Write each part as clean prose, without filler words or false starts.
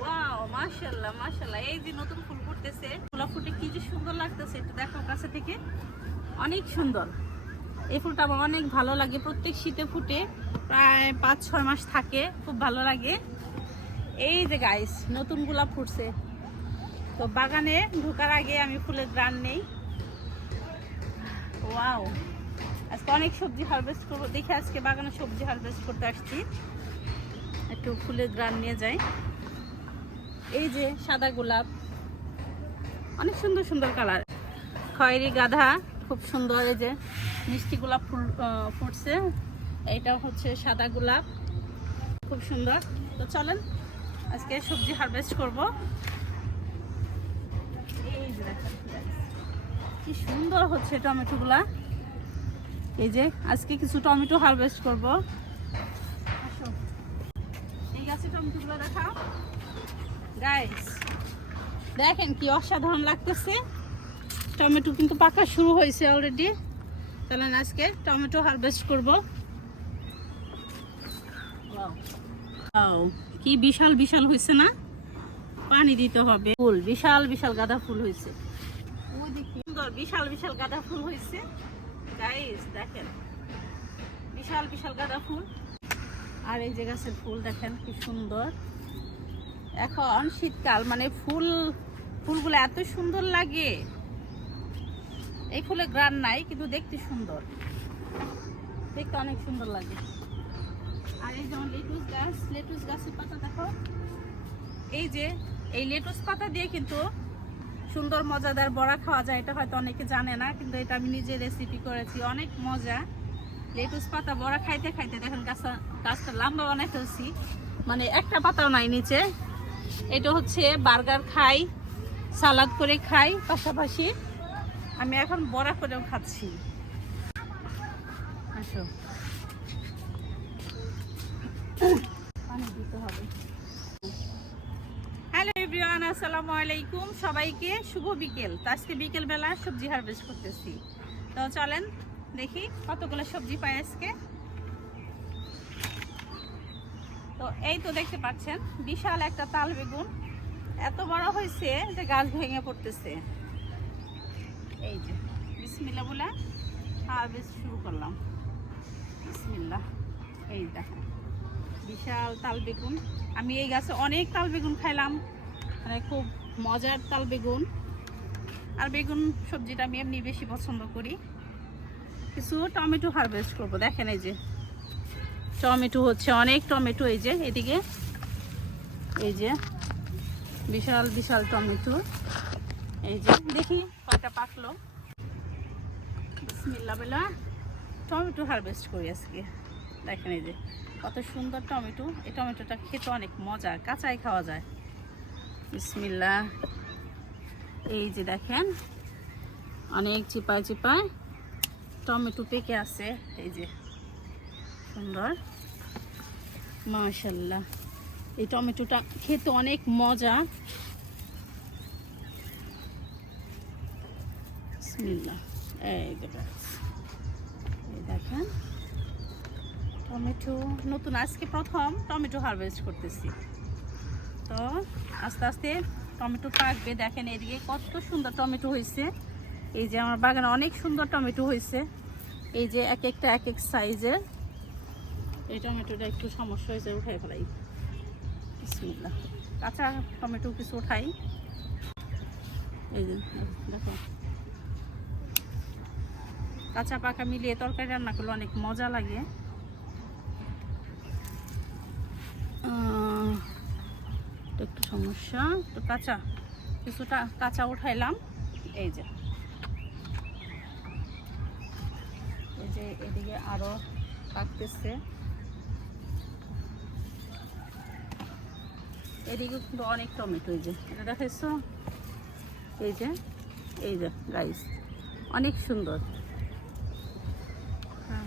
Wow, মাশাআল্লাহ মাশাআল্লাহ। এই যে নতুন ফুল ফুটতেছে, ফুল ফুটে কি যে সুন্দর লাগতেছে, একটু দেখো কাছে থেকে, অনেক সুন্দর। এই ফুলটা আমার অনেক ভালো লাগে, প্রত্যেক শীতে ফুটে, প্রায় 5-6 মাস থাকে, খুব ভালো লাগে। এই যে গাইস নতুন গোলাপ ফুটছে, তো বাগানে ঢোকার আগে আমি ফুলের গ্রান নেই। ওয়াও, আজকে অনেক সবজি হারভেস্ট করবো, দেখে আজকে বাগানে সবজি হারভেস্ট করতে আসছি, একটু ফুলের গ্রান নিয়ে যাই। এই যে সাদা গোলাপ, অনেক সুন্দর সুন্দর কালার। খয়েরি গাধা খুব সুন্দর, এই যে মিষ্টি গোলাপ ফুল ফুটছে, এইটা হচ্ছে সাদা গোলাপ, খুব সুন্দর। তো চলেন আজকে সবজি হারভেস্ট করব। এই যে দেখেন কি সুন্দর হচ্ছে টমেটোগুলা। এই যে আজকে কিছু টমেটো হারভেস্ট করব। আসো, এই গাছে টমেটোগুলো দেখাও গাইস, দেখেন কি অসাধারণ লাগতেছে। টমেটো কিন্তু পাকা শুরু হয়েছে অলরেডি। তাহলে আজকে টমেটো হারভেস্ট করব। কি বিশাল বিশাল হয়েছে না, পানি দিতে হবে। ফুল বিশাল বিশাল গাঁদা ফুল হয়েছে, ওই দেখি সুন্দর বিশাল বিশাল গাঁদা ফুল হয়েছে গাইস, দেখেন বিশাল বিশাল গাঁদা ফুল। আর এই যে গাছের ফুল দেখেন কি সুন্দর। এখন শীতকাল মানে ফুলগুলো এত সুন্দর লাগে। এই ফুলে গ্রান নাই কিন্তু দেখতে সুন্দর, দেখতে অনেক সুন্দর লাগে। আর এই যেমন লেটুস গাছের পাতা দেখো, এই যে এই লেটুস পাতা দিয়ে কিন্তু সুন্দর মজাদার বড়া খাওয়া যায়। এটা হয়তো অনেকে জানে না, কিন্তু এটা আমি নিজে রেসিপি করেছি, অনেক মজা। লেটুস পাতা বড়া খাইতে খাইতে দেখেন গাছটা লম্বা বানাই ফেলছি, মানে একটা পাতাও নাই নিচে। এটা হচ্ছে বার্গার খাই, সালাদ করে খাই, পাশাপাশি আমি এখন বড়া করেও খাচ্ছি। আসো, পানি দিতে হবে। হ্যালো এভরিওয়ান, আসসালামু আলাইকুম, সবাইকে শুভ বিকেল। তো আজকে বিকেল বেলা সবজি হারভেস্ট করতেছি। তো চলেন দেখি কতগুলো সবজি পাই আজকে। তো এই তো দেখতে পাচ্ছেন বিশাল একটা তাল বেগুন, এত বড় হয়েছে যে গাছ ভেঙে পড়তেছে। এই যে বিসমিল্লাহ বলে হারভেস্ট শুরু করলাম, বিসমিল্লাহ। এই দেখেন বিশাল তাল বেগুন। আমি এই গাছে অনেক তাল বেগুন খাইলাম, মানে খুব মজার তাল বেগুন। আর বেগুন সবজিটা আমি এমনি বেশি পছন্দ করি। কিছু টমেটো হারভেস্ট করব, দেখেন এই যে টমেটো হচ্ছে, অনেক টমেটো। এই যে এদিকে এই যে বিশাল বিশাল টমেটো। এই যে দেখি কয়টা পাকলো। বিসমিল্লাহ বলে টমেটো হারভেস্ট করি আজকে। দেখেন এই যে কত সুন্দর টমেটো। এই টমেটোটা খেতে অনেক মজা, কাঁচাই খাওয়া যায়। বিসমিল্লাহ। এই যে দেখেন অনেক চিপায় চিপায় টমেটো পেকে আছে, এই যে সুন্দর মাশাআল্লাহ। এই টমেটোটা খেতে অনেক মজা। বিসমিল্লাহ। এই দেখেন টমেটো নতুন, আজকে প্রথম টমেটো হারভেস্ট করতেছি। তো আস্তে আস্তে টমেটো পাকবে। দেখেন এদিকে কত সুন্দর টমেটো হয়েছে। এই যে আমার বাগানে অনেক সুন্দর টমেটো হয়েছে। এই যে এক একটা এক এক সাইজের। এই টমেটোটা একটু সমস্যা হয়েছে, উঠাই ফেলাই। বিসমিল্লাহ। কাঁচা টমেটো কিছু উঠাই। এই যে দেখো কাঁচা পাকা মিলিয়ে তরকারি রান্না করলে অনেক মজা লাগে। একটু সমস্যা, তো কিছুটা কাঁচা উঠাইলাম। এই যে এদিকে আরো পাকতেছে। এদিকে কিন্তু অনেক টমেটো। এই যে এটা দেখেছো, এই যে গাইস অনেক সুন্দর। হ্যাঁ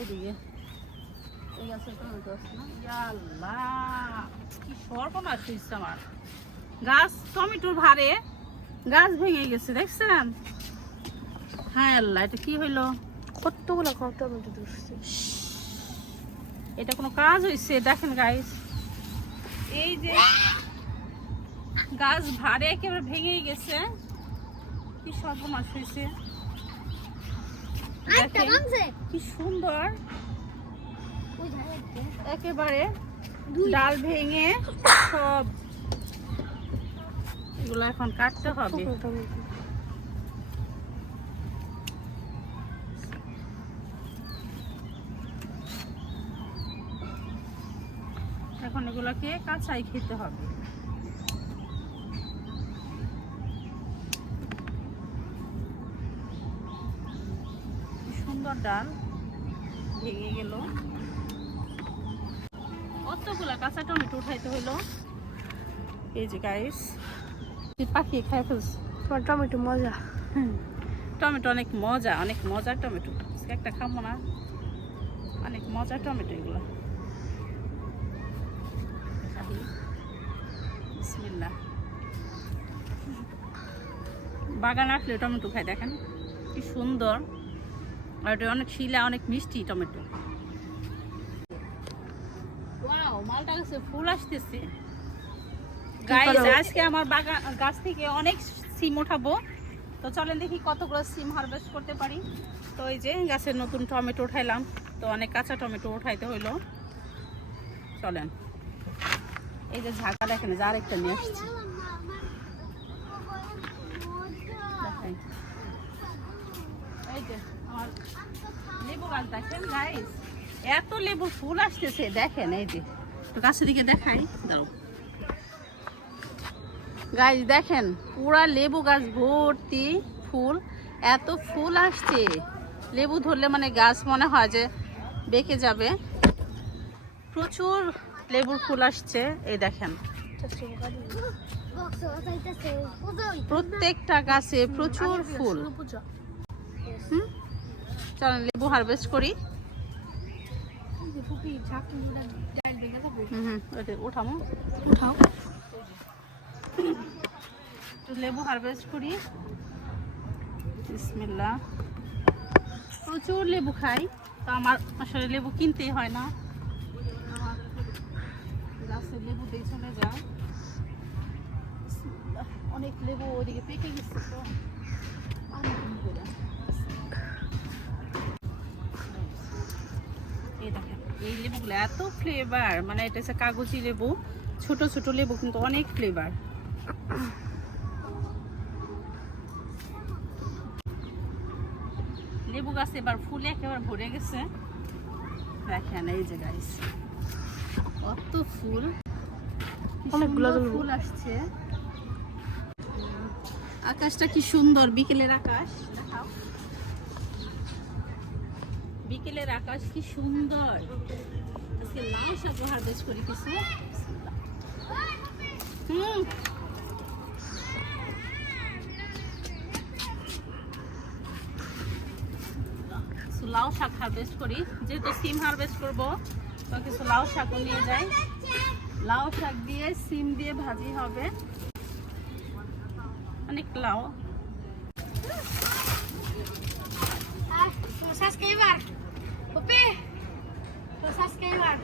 এদিকে এই গাছের টমেটো আছে না, আল্লাহ কি সর্বনাশ হয়েছে আমার গাছ। টমেটোর ভারে গাছ ভেঙে গেছে, দেখছেন? হ্যাঁ আল্লাহ, এটা কি হইলো? কতগুলো টমেটো ধরছে। এটা কোনো কাজ হয়েছে? দেখেন গাইস, এই যে গাছ ভারে একেবারে ভেঙেই গেছে, কি সর্বনাশ হয়েছে। দেখেন কি সুন্দর, একেবারে ডাল ভেঙে সব এগুলো এখন কাটতে হবে। এখন এগুলোকে কাঁচাই খেতে হবে। সুন্দর ডাল ভেঙে গেল, কতগুলা কাঁচা টমেটো উঠাইতে হলো। এই যে গাইস, পাখিয়ে খাই ফেলছে। তোমার টমেটো মজা। টমেটো অনেক মজা, অনেক মজার টমেটো। একটা খাবো না, অনেক মজার টমেটো এগুলো। বিসমিল্লাহ। বাগান আসলে টমেটো খাই, দেখেন কি সুন্দর, আর এটা অনেক শিলা, অনেক মিষ্টি টমেটো। ওয়াও, মালটা গাছে ফুল আসতেছে গাইস। আজকে আমার বাগান গাছ থেকে অনেক সিম উঠাবো, তো চলেন দেখি কতগুলো সিম হারভেস্ট করতে পারি। তো এই যে গাছের নতুন টমেটো উঠাইলাম, তো অনেক কাঁচা টমেটো উঠাইতে হইলো। চলেন, এই যে ঝাঁকা দেখেন, যার একটা নিয়ে আসছি, এই যে আমার লেবু গাছ দেখেন গাইস, এত লেবু ফুল আসতেছে দেখেন। এই যে তো গাছের দিকে দেখাই, দাঁড়াও গাইস, দেখেন পুরা লেবু গাছ ভর্তি ফুল, এত ফুল আসছে। লেবু ধরলে মানে গাছ মনে হয় যে বেঁকে যাবে, প্রচুর লেবুর ফুল আসছে। এই দেখেন প্রত্যেকটা গাছে প্রচুর ফুল। চলেন লেবু হারভেস্ট করি। উঠামো, উঠাও, লেবু হারভেস্ট করি। বিসমিল্লাহ। প্রচুর লেবু খাই, তো আমার আসলে লেবু কিনতেই হয় না, আমার গাছের লেবু দিয়ে চলে যায়। অনেক লেবু ওইদিকে পেকে গেছে, তো এই দেখেন এই লেবুগুলো এত ফ্লেভার, মানে এটা হচ্ছে কাগজি লেবু, ছোট ছোট লেবু কিন্তু অনেক ফ্লেভার। লেবু গাছ এবার ফুলে একেবারে ভরে গেছে, দেখেন এই যে গাইস কত ফুল, অনেকগুলো ফুল আসছে। আকাশটা কি সুন্দর, বিকেলের আকাশ দেখাও, বিকেলের আকাশ কি সুন্দর। আজকে লাউ শাক হারভেস্ট করি কিছু। লাউ শাক হারভেস্ট করি, যেহেতু সিম হারভেস্ট করবো তো কিছু লাউ শাকও নিয়ে যাই। লাউ শাক দিয়ে সিম দিয়ে ভাজি হবে, অনেক লাউ। সাবস্ক্রাইবার ওপে, তো সাবস্ক্রাইবার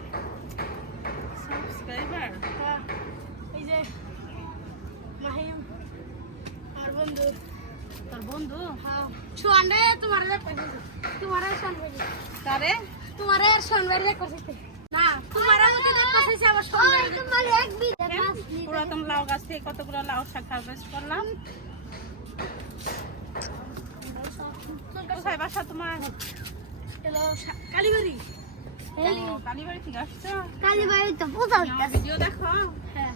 সাবস্ক্রাইবার এই যে মাহিম আর বন্ধু, তোর বন্ধু। হ্যাঁ শুনবে তোমারে কইছি, তোমারে শুনবে তারে তোমারে শুনবে কইছি না, তোমারে মতে কইছি আবার শুনবে। ওই তোমার এক বিঘা গাছ পুরাতন লাউ গাছ থেকে কতগুলো লাউ শাক হারভেস্ট করলাম। কোথায় বাসা তোমার? হ্যালো কালীবাড়ি। কালীবাড়ি থেকে আসছো? কালীবাড়ি তো পূজা হইতাছে। ভিডিও দেখো? হ্যাঁ।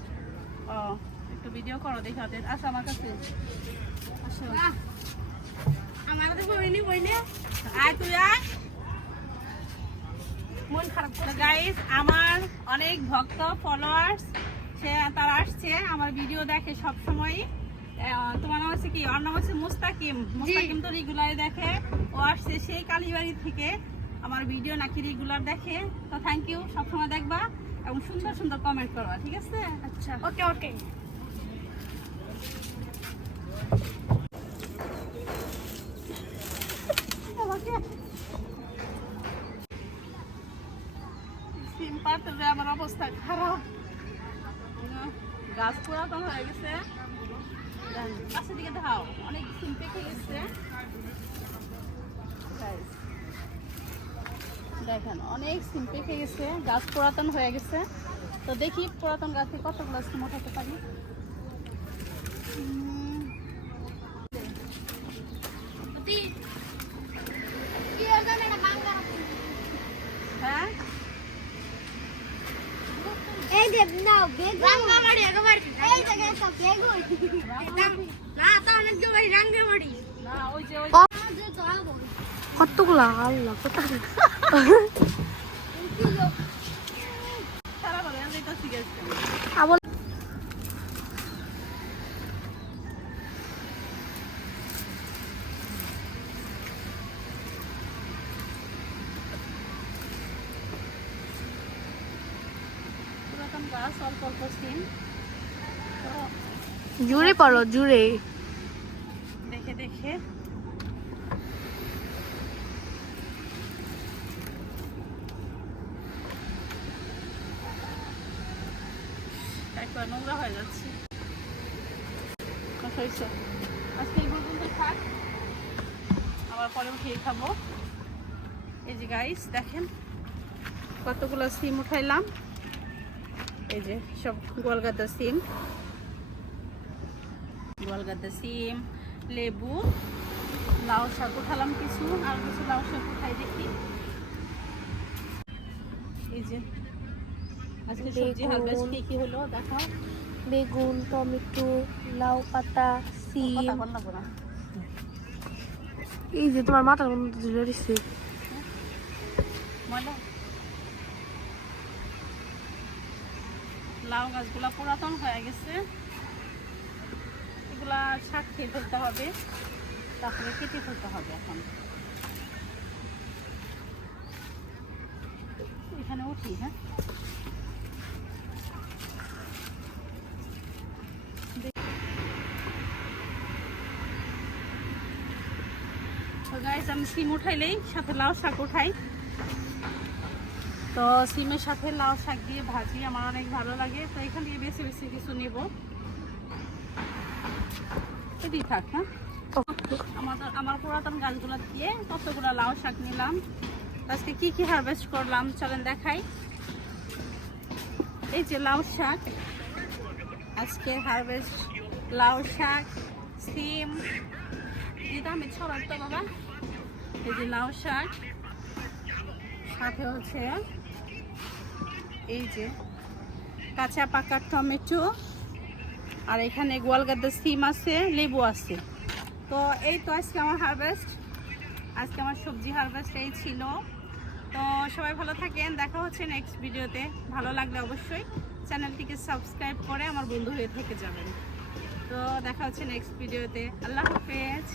ও একটু ভিডিও করো, দেখো ওদের। আসো আমার কাছে, আসো। আমার তো বইনি বইনে আয় তুই আয়। মন খারাপ করে গাইস, আমার অনেক ভক্ত ফলোয়ার্স তারা আসছে, আমার ভিডিও দেখে সব সময়। তোমার নাম হচ্ছে কি? ওর নাম হচ্ছে মুস্তাকিম। মুস্তাকিম তো রেগুলার দেখে, ও আসছে সেই কালীবাড়ি থেকে, আমার ভিডিও নাকি রেগুলার দেখে। তো থ্যাংক ইউ, সবসময় দেখবা এবং সুন্দর সুন্দর কমেন্ট করবা, ঠিক আছে? আচ্ছা ওকে ওকে। সিম পাড়তে যে আমার অবস্থা খারাপ, গাছ পুরাতন হয়ে গেছে। পাশের দিকে দেখাও, অনেক সিম পেকে গেছে। দেখেন অনেক সিম পেকে গেছে, গাছ পুরাতন হয়ে গেছে। তো দেখি পুরাতন গাছে কতগুলো সিম উঠাতে পারি। হ্যাঁ এই যে নাও বেগুন রাঙ্গামাটি একবার এই জায়গায় তো বেগুন না তা অনেক জোরে রাঙ্গামাটি না, ওই যে ওই কতগুলা আল্লাহ কতগুলা সারা বলে যেটা শিখেছে। আবার পুরাতন গাছ, অল্প অল্প সিম। তো জুড়ে পড়ো জুড়ে দেখে দেখে একবার নোংরা হয়ে যাচ্ছে। আজকে এই পর্যন্ত থাক, আবার পরে উঠিয়ে খাবো। এই যে গাইস দেখেন কতগুলো সিম উঠাইলাম। এই যে সব গোয়ালগাদা সিম, গোয়ালগাদা সিম, লেবু, লাউ শাক উঠালাম কিছু, আর কিছু লাউ শাক উঠাই দেখি। এই যে আজকে সবজি হারভেস্ট কি কি হলো দেখো। বেগুন টমেটো লাউ পাতা সিম কথা বল লাগবো না। এই যে তোমার মাথার মধ্যে ধরে দিচ্ছে ময়লা। লাউ গাছগুলা পুরাতন হয়ে গেছে, এগুলা শাক খেয়ে ফেলতে হবে, তারপরে কেটে ফেলতে হবে। এখন এখানে উঠি। হ্যাঁ গাইস, আমি সিম উঠাইলেই সাথে লাউ শাক উঠাই। তো সিমের সাথে লাউ শাক দিয়ে ভাজি আমার অনেক ভালো লাগে। তো এখান থেকে বেশি বেশি কিছু নেব, এটি থাক। হ্যাঁ আমার পুরাতন গাছগুলো দিয়ে কতগুলো লাউ শাক নিলাম। আজকে কি কি হারভেস্ট করলাম চলেন দেখাই। এই যে লাউ শাক, আজকে হারভেস্ট লাউ শাক, সিম দিদা আমি ছড়ার তো বাবা। এই যে লাউ শাক, সাথে হচ্ছে এই যে কাঁচা পাকা টমেটো, আর এখানে গোয়ালগাদা সিম আছে, লেবু আছে। তো এই তো আজকে আমার হারভেস্ট, আজকে আমার সবজি হারভেস্ট এই ছিল। তো সবাই ভালো থাকেন, দেখা হচ্ছে নেক্সট ভিডিওতে। ভালো লাগলে অবশ্যই চ্যানেলটিকে সাবস্ক্রাইব করে আমার বন্ধু হয়ে থেকে যাবেন। তো দেখা হচ্ছে নেক্সট ভিডিওতে। আল্লাহ হাফেজ।